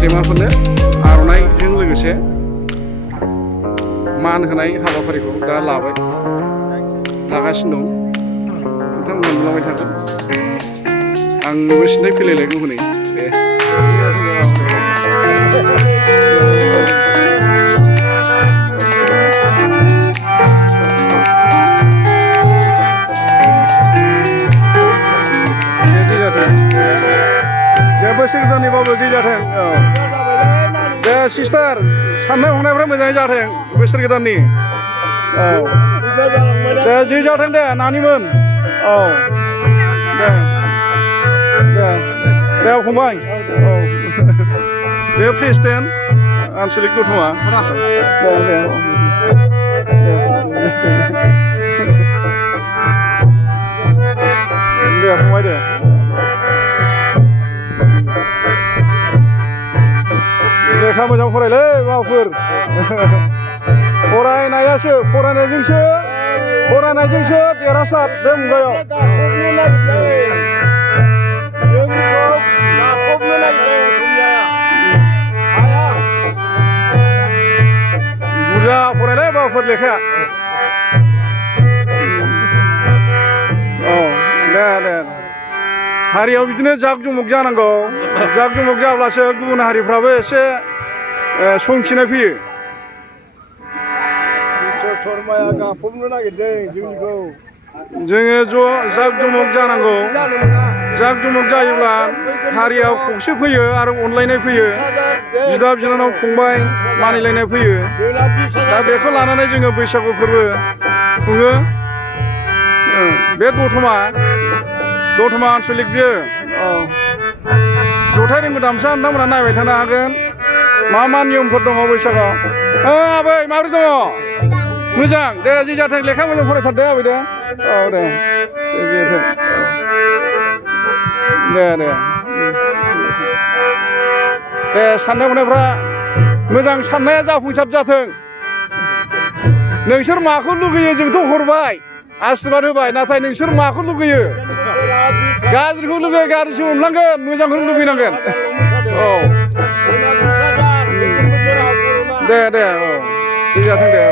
गेदेमाफोरनो आर'नाइजों लोगोसे मान होनाय हाबाफारिखौ दा लागासिनो दं। नोंथांमोना नुलांबाय थागोन। आं नुबो सिन्थाय फैलायलाय गुबुनै दे बोसोर गोदाननिबाबो जि जाथों। दे सिस्टार साननाय हनायफ्रा मोजाङै जाथों बोसोर गोदाननि। दे जि जाथों दे नानिमोन। दे फंबाय। बे प्रेसिडेन्ट आनसलिक दतमा। दे फंबाय दे। लेखा मोजां फरायलै माबाफोर फरायनायजोंसो देरहासार बे मुगायाव। बुरजा फरायलै माबाफोर लेखाया। दे हारियाव बिदिनो जाक जुमुक जानांगौ। जाक जुमुक जाब्लासो गुबुन हारिफ्राबो एसे संखिनाय फैयो। जोङो ज' जाक जुमुक जानांगौ। जाक जुमुक जायोब्ला हारियाव खौसे फैयो आरो अनलायनाय फैयो। बिदा बिनानाव फंबाय मानिलायनाय फैयो। दा बेखौ लानानै जोङो बैसागु फोरबो खुङो। बे दतमा आनसलिक बियो। जथाय रिंगु दामसा नोंथांमोना नायबाय थानो हागोन मा नियमफोर दङ बैसागुआव। आबै माबोरै दङ? मोजां दे जि जाथों लेखा मोजां फरायथारदो आबै दे। दे साननाय हनायफ्रा मोजां साननाया जाफुंसार जाथों। नोंसोर माखौ लुगैयो जोंथ' हरबाय आशीर्बाद होबाय। नाथाय नोंसोर माखौ लुगैयो? गाज्रिखौ लुगैयो गाज्रिसो मोनलांगोन। मोजांखौनो लुगैनांगोन। दे जि जाथों दे।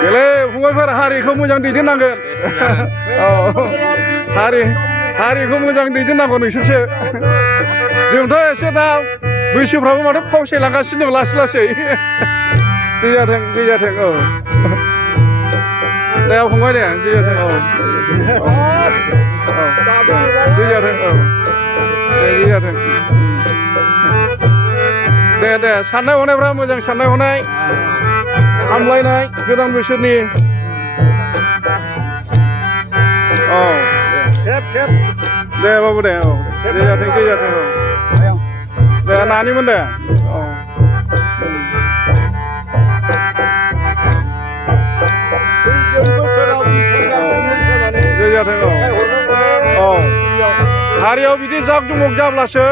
देलै फंबायफोर हारिखौ मोजां दैदेननांगोन। हारिखौ मोजां दैदेननांगौ नोंसोरसो। जोंथ' एसे दा बैसोफ्राबो माथो फावसायलांगासिनो दं लासै लासै। जि जाथों। दे फंबाय दे जि जाथों। जि जाथों। दे साननाय हनायफ्रा मोजां साननाय हनाय हामलायनाय गोदान बोसोरनि। दे बाबु दे। जि जाथों। दे नानिमोन दे। हारियाव बिदि जाक जुमुक जाब्लासो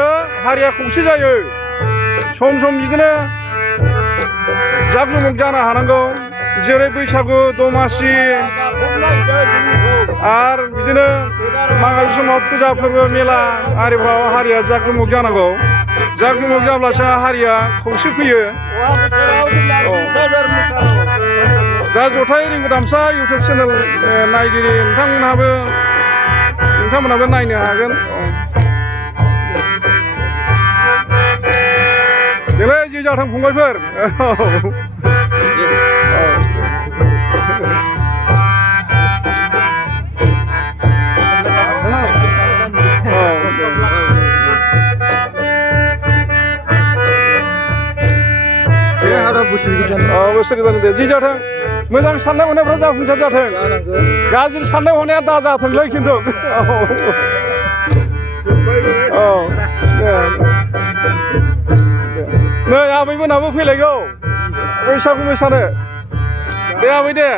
हारिया खौसे जायो। सम बिदिनो जाक जुमुक जानो हानांगौ। जेरै बैसागु दमासि आरो बिदिनो माखासे समाव फुजा फोरबो मेला आरिफ्राव हारिया जाक जुमुक जानांगौ। जाक जुमुक जाब्लासो हारिया खौसे फैयो। दा जथाय रिंगु दामसा इउटुब चेनेल नायगिरि नोंथांमोनाबो नायनो हागोन। देलै जि जाथों फंबायफोर। बोसोर गोदान दे जि जाथों। मोजां साननाय हनायफ्रा जाफुंसार जाथों। गाज्रि साननाय हनाया दा जाथोंलै खिन्थु। नै आबैमोनहाबो फैलायगौ बैसागु मोसानो। दे आबै दे।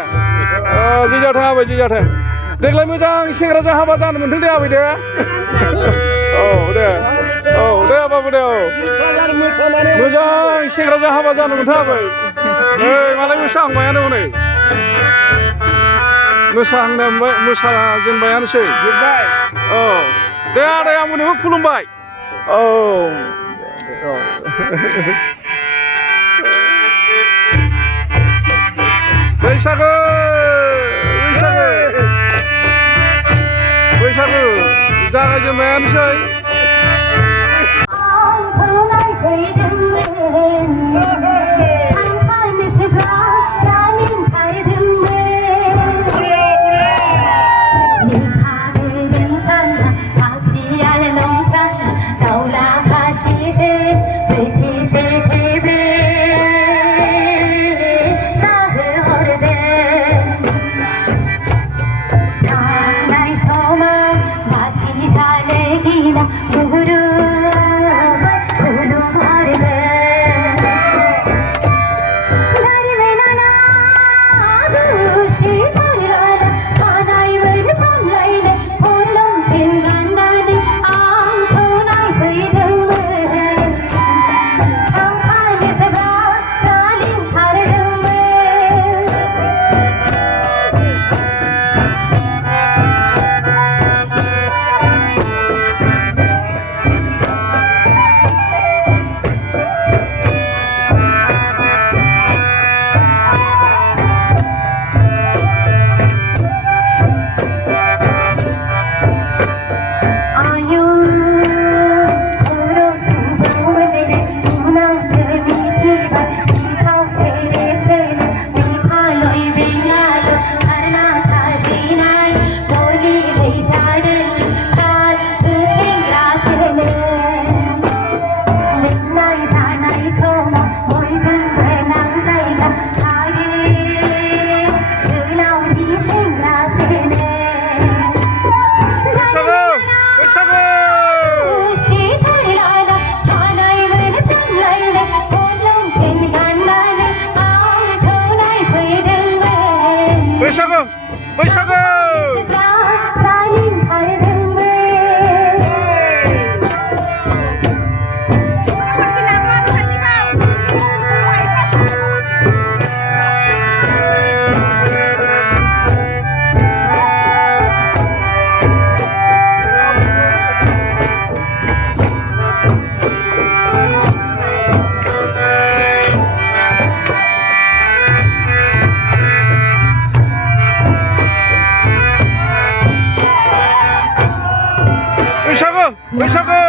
जि जाथों आबै जि जाथों। देग्लाय मोजां सेंग्राजों हाबा जानो मोनथों दे आबै दे। दे औ दे बाबु दे औ मोजां सेंग्राजों हाबा जानो मोनथाराखै नै मालाय मोसाहांबायानो हनै मोसाजेनबायानोसै औ दे आदाय आंमोननोबो खुलुमबाय औ बैसागो बैसागो जागायजेनबायानोसै बैसागो